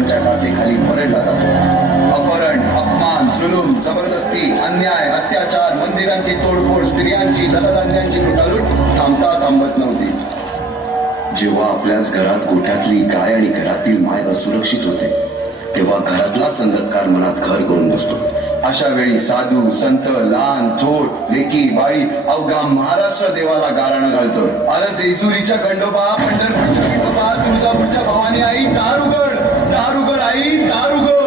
साहेबांच्या टाचेखाली परडला जातो. अपहरण, अपमान, जुलूम, जबरदस्ती, अन्याय, अत्याचार, मंदिरांची तोडफोड, स्त्रियांची, दलधान्यांची लुटालूट थांबत नव्हती. जेव्हा आपल्याच घरात गोठ्यातली गाय आणि घरातील माय असुरक्षित होते, तेव्हा घरातलाच अंधकार मनात घर करून बसतो. अशा वेळी साधू, संत, लहान, थोर, लेकी, बाळी अवघा महाराष्ट्र देवाला गाराणं घालतोय. अरे जेजुरीच्या खंडोबा, पंढरपूरच्या विठोबा, तुळजापूरच्या भवानी आई, दार उघड, दार उघड आई, दार उघड.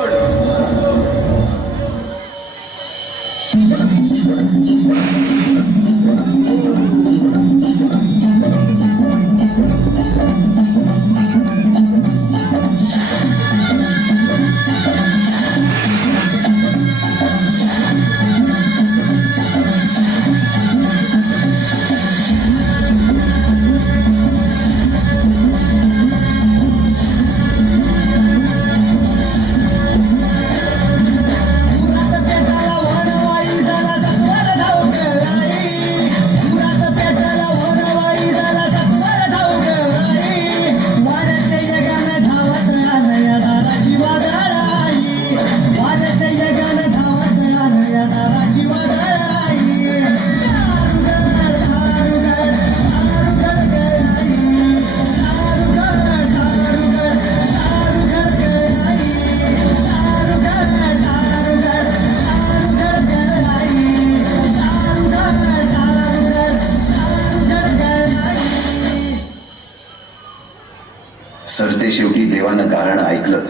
सरते शेवटी देवानं गारणं ऐकलंच.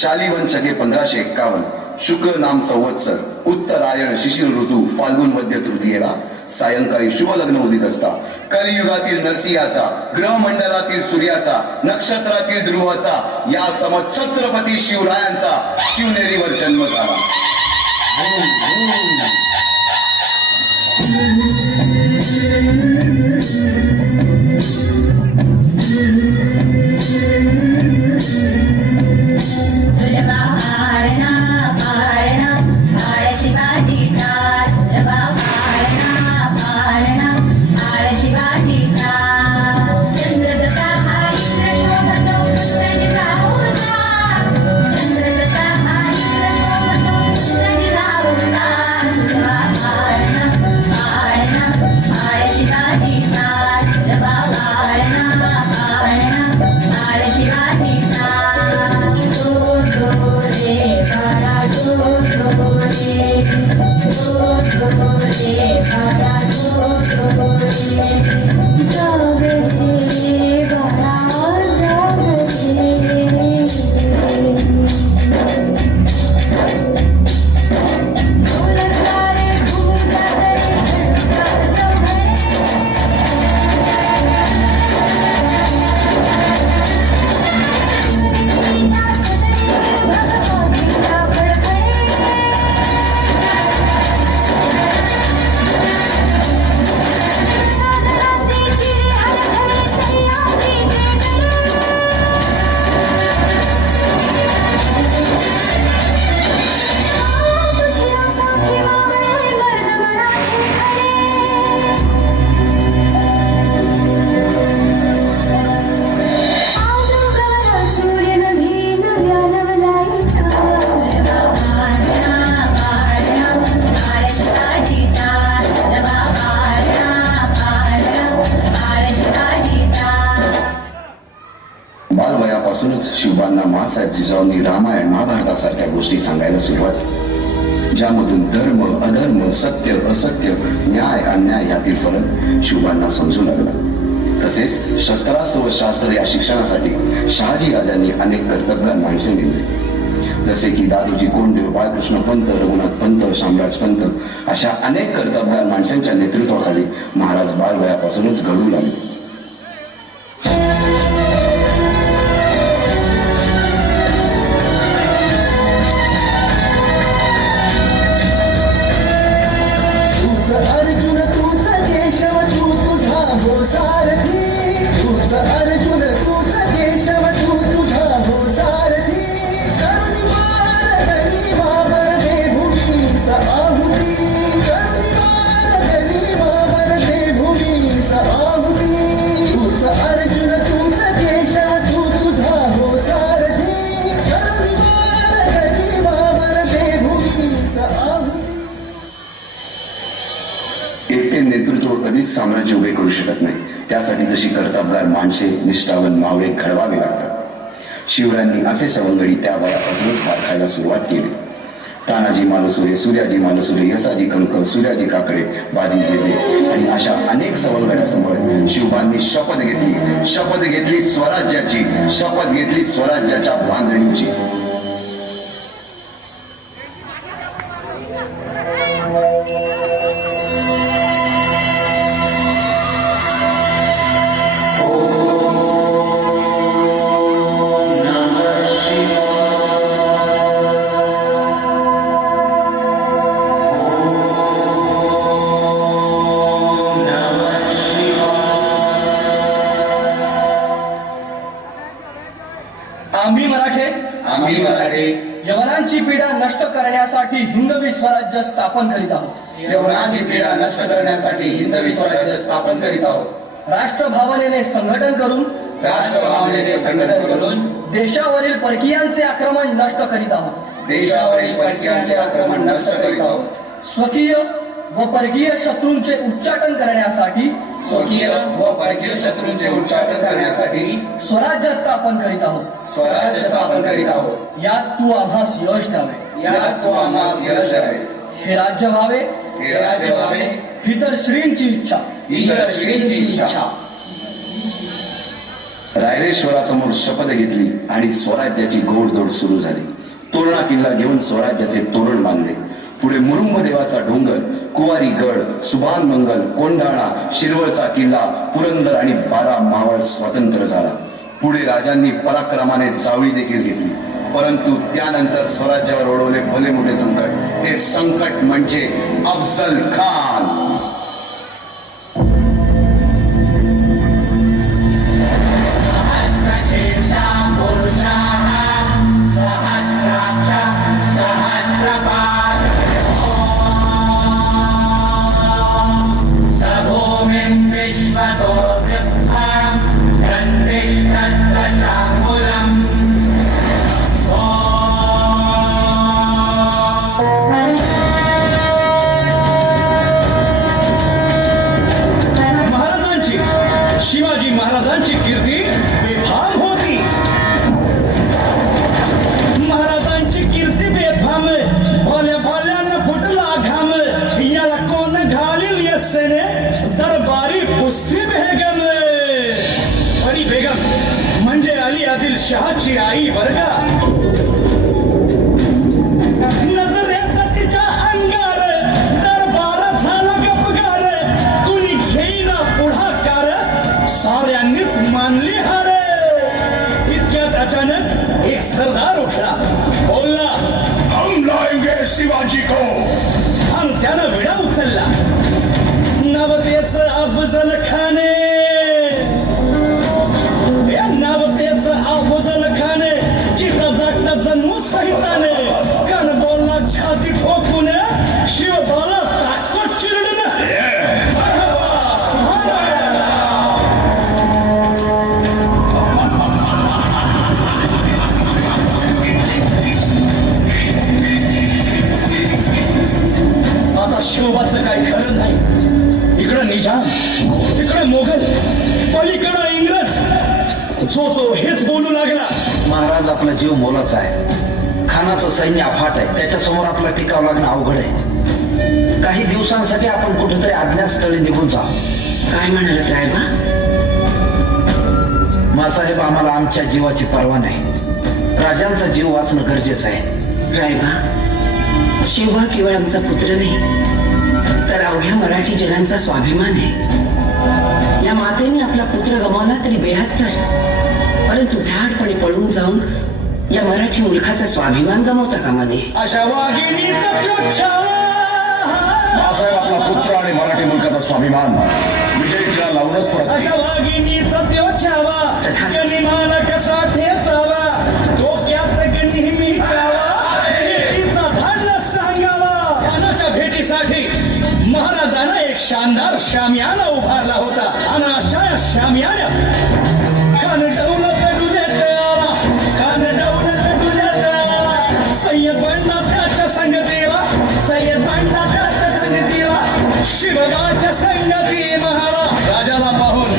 शालिवन शके 1551 शुक्ल नाम संवत्सर, उत्तरायण शिशिर ऋतू, फाल्गुन मध्य तृतीयेला सायंकाळी शुभ लग्न उदित असता कलियुगातील नरसिंहाचा, ग्रहमंडलातील सूर्याचा, नक्षत्रातील ध्रुवाचा, या सम छत्रपती शिवरायांचा शिवनेरीवर जन्म झाला. बालवयापासूनच शिवबांना माँसाहेब जिजाऊंनी रामायण महाभारतासारख्या गोष्टी सांगायला सुरुवात केली, ज्यामधून धर्म अधर्म, सत्य असत्य, न्याय अन्याय यातील फरक शिवबांना समजू लागला. तसेच शस्त्रास्त्र व शास्त्र या शिक्षणासाठी शहाजी राजांनी अनेक कर्तबगार माणसे नेमली, जसे की दादोजी कोंडदेव, बाळकृष्ण पंत, रघुनाथ पंत, शामराज पंत अशा अनेक कर्तबगार माणसांच्या नेतृत्वाखाली महाराज बालवयापासूनच घडू लागले. अर्जुन तूच केशव तू तुझा हो सारथी, तूच अर्जुन तूच केशव तू तुझा हो सारथी. करुणी मारगणी वावर दे भूमीस आहुती, करुणी मारगणी वावर दे भूमीस आहुती. तशी कर्तबगार माणसे निष्ठावन मावळे घडवावे लागतात. शिवरायांनी असे सवंगडी त्या वयापासूनच पारखायला सुरुवात केली. तानाजी मालुसरे, सूर्याजी मालुसरे, यसाजी कंक, सूर्याजी काकडे, बाजी जेदे आणि अशा अनेक सवंगड्यासमोर शिवबांनी शपथ घेतली स्वराज्याची, शपथ घेतली स्वराज्याच्या बांधणीची. आम्ही मराठे यवनांची पीडा नष्ट करण्यासाठी हिंदवी स्वराज्य स्थापन करीत आहोत. यवनांची पीडा नष्ट करण्यासाठी हिंदवी स्वराज्य स्थापन करीत आहोत. राष्ट्रभावनेने संघटन करून देशावरील परकीयांचे आक्रमण नष्ट करीत आहोत. देशावरील परकीयांचे आक्रमण नष्ट करीत आहोत. स्वकीय व परकीय शत्रूंचे उच्चाटन करण्यासाठी स्वकीय व परकीय शत्रूंचे उच्चाटन करण्यासाठी स्वराज्य स्थापन करीत आहोत. स्वराज्य स्थापन करीत आहोत. यात तू आम्हास यश द्यावे. यात तू आम्हास यश आहे. हे राज्य व्हावे, हे राज्य व्हावे, ही तर श्रींची इच्छा. ही तर श्रींची इच्छा. रायरेश्वरासमोर शपथ घेतली आणि स्वराज्याची गोडदोड सुरू झाली. तोरणा किल्ला घेऊन स्वराज्याचे तोरण बांधले. पुढे मुरुंब देवाचा डोंगर, कुवारी गड, सुभान मंगल, कोंढाणा, शिरवळचा किल्ला, पुरंदर आणि 12 मावळ स्वतंत्र झाला. पुढे राजांनी पराक्रमाने जावळी देखील घेतली. परंतु त्यानंतर स्वराज्यावर ओढवले भले मोठे संकट. ते संकट म्हणजे अफजल खान. शिवाजी महाराजांची कीर्ती बेफाम होती. महाराजांची कीर्ती बेफाम, भोल्या भोल्यानं फुटला घाम. याला कोण घालील यस्सेने, दरबारी कुस्ती बेगम. परी बेगम म्हणजे अली आदिल शहाची आई वर्गा. नजरेत तिच्या अंगार दरबार झाला गपगार. कुणी घेईना पुढाकार, साऱ्यांनीच मानली हार. इतक्यात अचानक एक सरदार उठला, बोलला, हम लाएंगे शिवाजी को. आणि त्यानं विडा उचलला. नवतेच अफजल खाने, या नवतेच अफजल खाने, जिथं जागता जन्मू सहिताने. कान बोलला छाती ठोकून, शिवबाला ताकद चिरडून. शिवबाचं काही खरं नाही. इकडं निजाम, तिकडं मोगल, पलीकडं इंग्रज. जो तो हेच बोलू लागला. महाराज, आपला जीव मोलाचा आहे. खानाचं सैन्य अफाट आहे. त्याच्यासमोर आपला टिकाव लागणं अवघड आहे. काही दिवसांसाठी आपण कुठेतरी अज्ञातस्थळी निघून जाऊ. काय म्हणालात रायबा? मासाहेब, आम्हाला आमच्या जीवाची पर्वा नाही. राजांचा जीव वाचणं गरजेचं आहे. रायबा, शिवबा केवळ आमचा पुत्र नाही, तर अवघ्या मराठी जनांचा स्वाभिमान आहे. या मातेने आपला पुत्र गमावला तरी 72, परंतु भ्याडपणे पळून जाऊन या मराठी मुलखाचा स्वाभिमान गमावता कामा नये. अशा वाघिणीचा मासाहेब, आपला पुत्र आणि मराठी मुलकाचा स्वाभिमान विजय तिला लावूनच परत. अशा वाघिणीचा छावा, गनिमान कसा ठेचावा, डोक्यात नेहमी कावा, भेटीचा धाडला सांगावा. खानाच्या भेटीसाठी महाराजांना एक शानदार शामियाना उभारला होता. आणि अशा शामियाना कान डौलत डुलत आला, कान डौलत डुलत आला. सय्यद बंडा त्याच्या संगतीला, सय्यद बंडा त्याच्या संगतीला, शिवबाच्या संगती महाराज. राजाला पाहून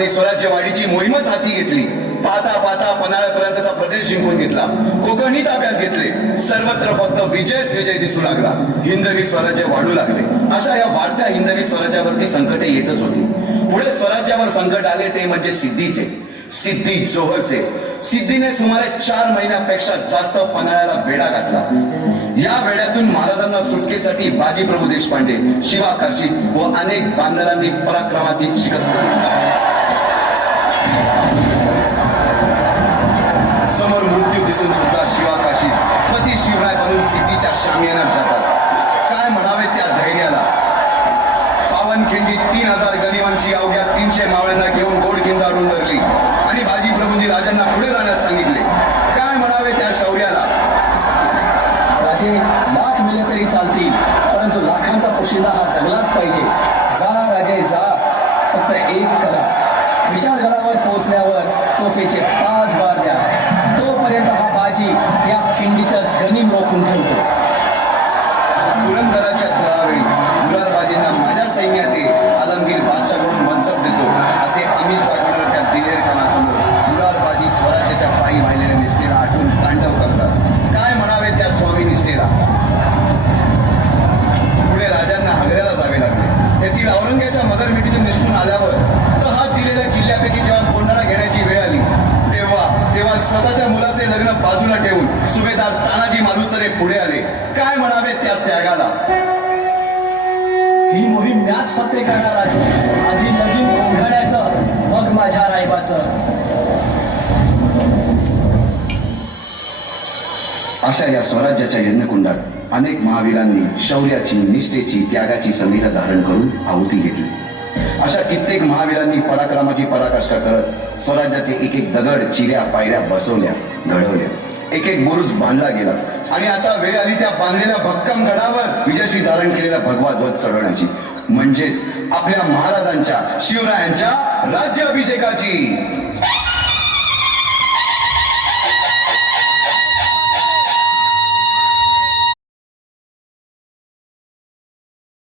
महाराजांनी स्वराज्यवाढीची मोहीमच हाती घेतली. पाहता पाहता पन्हाळ्यापर्यंतचा प्रदेश जिंकून घेतला. कोकणी ताब्यात घेतले. सर्वत्र फक्त विजयच विजय दिसू लागला. हिंदवी स्वराज्य वाढू लागले. अशा या वाढत्या हिंदवी स्वराज्यावरती संकटे येतच होती. पुढे स्वराज्यावर संकट आले ते म्हणजे सिद्धीचे. सिद्धी जोहरचे. सिद्धीने सुमारे 4 महिन्यापेक्षा जास्त पन्हाळ्याला वेढा घातला. या वेड्यातून महाराजांना सुटकेसाठी बाजीप्रभू देशपांडे, शिवा काशी व अनेक बांधवांनी पराक्रमाची शिकस्त दिली. समोर मृत्यू दिसून सुद्धा शिवा काशी पती शिवराय बनून सिद्धीच्या शामियानात जातात. काय म्हणावे त्या धैर्याला. पावनखिंडी 3000 गनिमांची अवघ्या 300 मावळ्यांना घेऊन गोडखिंडावरून धरली आणि बाजीप्रभूंनी राजांना पुढे जाण्यास सांगितले. काय म्हणावे त्या शौर्याला. राजे लाख मिले तरी चालतील, परंतु लाखांचा पोशिंदा हा जगलाच पाहिजे. जा राजे जा, फक्त एक करा. विशाळगडावर पोहोचल्यावर तोफेचे 5 बार द्या. तोपर्यंत हा बाजी या खिंडीतच गनिम रोखून ठेवतो. पुरंदराच्या तळावेळी मुरारबाजींना माझ्या सैन्यात आलमगीर बादशाहकडून मनसब देतो असे आम्ही सांगणार. त्या दिलेर खानासमोर मुरारबाजी स्वराज्याच्या पायी वाहिलेल्या निष्ठेला आठवून तांडव करतात. काय म्हणावे त्या स्वामी निष्ठेला. पुढे राजांना आग्र्याला जावे लागले. तेथील औरंग्याच्या मगरमिठीतून निष्ठून आल्यावर तहात दिलेल्या किल्ल्यापैकी जेव्हा कोंडाणा घेण्याची वेळ आली तेव्हा स्वतःच्या मुलाचे लग्न बाजूला ठेवून सुभेदार तानाजी मालुसरे पुढे आले. काय म्हणावे त्या त्यागाला. ही मोहीम मॅच फत्ते करणार राजू. आधी लगीन कोंढाण्याचं, मग माझ्या रायबाचं. अशा या स्वराज्याच्या यज्ञकुंडात अनेक महावीरांनी शौर्याची, निष्ठेची, त्यागाची संगीता धारण करून आहुती घेतली. अशा कित्येक महावीरांनी पराक्रमाची पराकाष्ठा करत स्वराज्याचे एक एक दगड, चिऱ्या, पायऱ्या बसवल्या, घडवल्या. एक एक बुरुज बांधला गेला आणि आता वेळ आली त्या बांधलेल्या भक्कम गडावर विजयशी धारण केलेला भगवा ध्वज चढवण्याची, म्हणजेच आपल्या महाराजांच्या, शिवरायांच्या राज्याभिषेकाची.